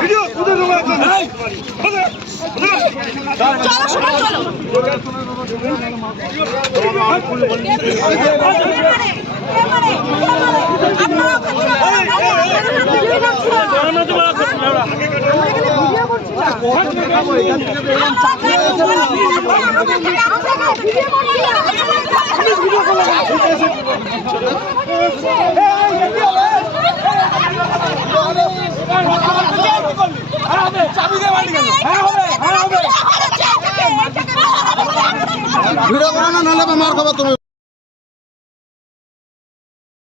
video চলো শোনো চলো ভিডিও করো না নাহলে মার খাব তুমি